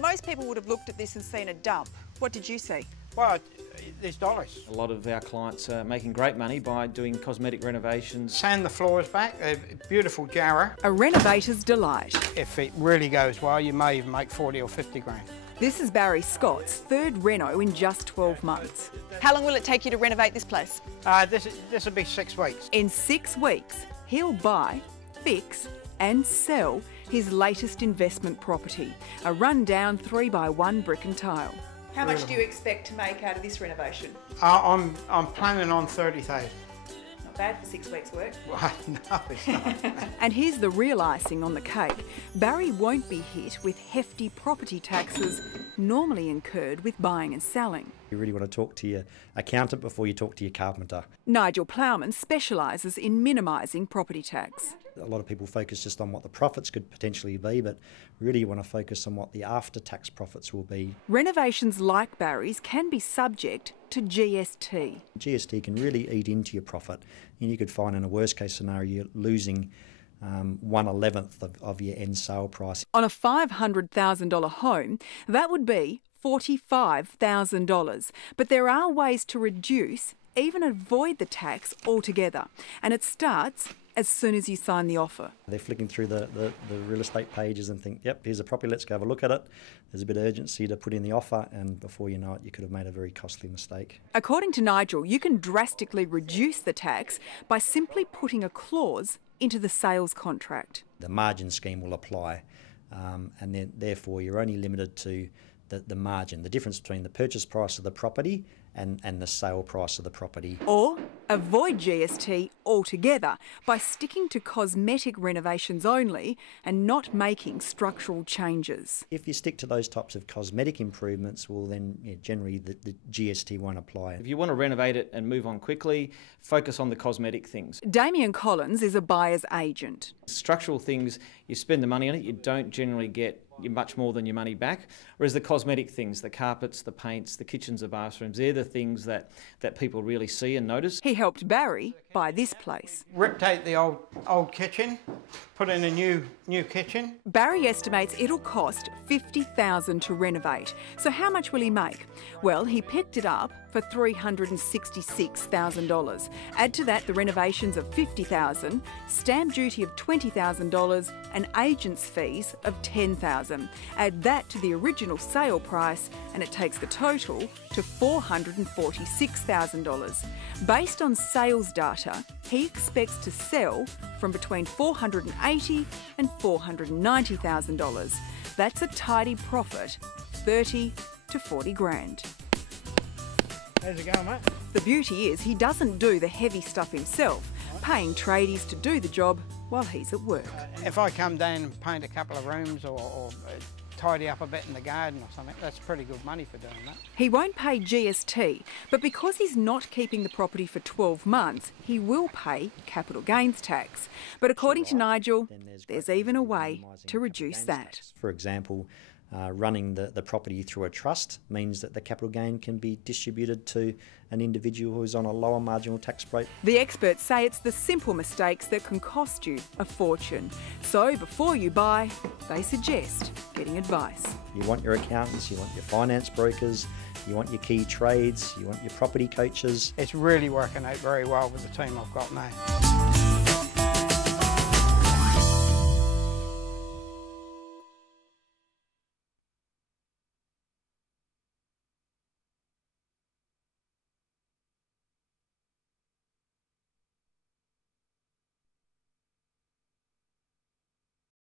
Most people would have looked at this and seen a dump. What did you see? Well, there's dollars. A lot of our clients are making great money by doing cosmetic renovations. Sand the floors back, a beautiful jarrah. A renovator's delight. If it really goes well, you may even make 40 or 50 grand. This is Barry Scott's third reno in just 12 months. How long will it take you to renovate this place? This will be 6 weeks. In 6 weeks, he'll buy, fix and sell his latest investment property, a rundown 3x1 brick and tile. How much do you expect to make out of this renovation? I'm planning on 30,000. Not bad for 6 weeks' work. Well, no, it's not. And here's the real icing on the cake. Barry won't be hit with hefty property taxes normally incurred with buying and selling. You really want to talk to your accountant before you talk to your carpenter. Nigel Plowman specialises in minimising property tax. A lot of people focus just on what the profits could potentially be, but really you want to focus on what the after-tax profits will be. Renovations like Barry's can be subject to GST. GST can really eat into your profit, and you could find in a worst-case scenario you're losing 1/11 of your end sale price. On a $500,000 home, that would be $45,000. But there are ways to reduce, even avoid the tax altogether, and it starts as soon as you sign the offer. They're flicking through the real estate pages and think, yep, here's a property, let's go have a look at it. There's a bit of urgency to put in the offer, and before you know it, you could have made a very costly mistake. According to Nigel, you can drastically reduce the tax by simply putting a clause into the sales contract. The margin scheme will apply, and then therefore you're only limited to the margin, the difference between the purchase price of the property and the sale price of the property. Or avoid GST altogether by sticking to cosmetic renovations only and not making structural changes. If you stick to those types of cosmetic improvements, well then generally the GST won't apply. If you want to renovate it and move on quickly, focus on the cosmetic things. Damien Collins is a buyer's agent. Structural things, you spend the money on it, you don't generally get much more than your money back. Whereas the cosmetic things, the carpets, the paints, the kitchens, the bathrooms, they're the things that people really see and notice. He helped Barry buy this place. Ripped out the old kitchen, put in a new kitchen. Barry estimates it'll cost $50,000 to renovate. So how much will he make? Well, he picked it up for $366,000. Add to that the renovations of $50,000, stamp duty of $20,000 and agents' fees of $10,000. Add that to the original sale price and it takes the total to $446,000. Based on sales data, he expects to sell from between $480,000 and $490,000. That's a tidy profit, 30 to 40 grand. How's it going, mate? The beauty is he doesn't do the heavy stuff himself, paying tradies to do the job while he's at work. If I come down and paint a couple of rooms or tidy up a bit in the garden or something, that's pretty good money for doing that. He won't pay GST, but because he's not keeping the property for 12 months, he will pay capital gains tax. But according to Nigel, there's even a way to reduce that. For example, running the property through a trust means that the capital gain can be distributed to an individual who's on a lower marginal tax rate. The experts say it's the simple mistakes that can cost you a fortune. So before you buy, they suggest getting advice. You want your accountants, you want your finance brokers, you want your key trades, you want your property coaches. It's really working out very well with the team I've got now.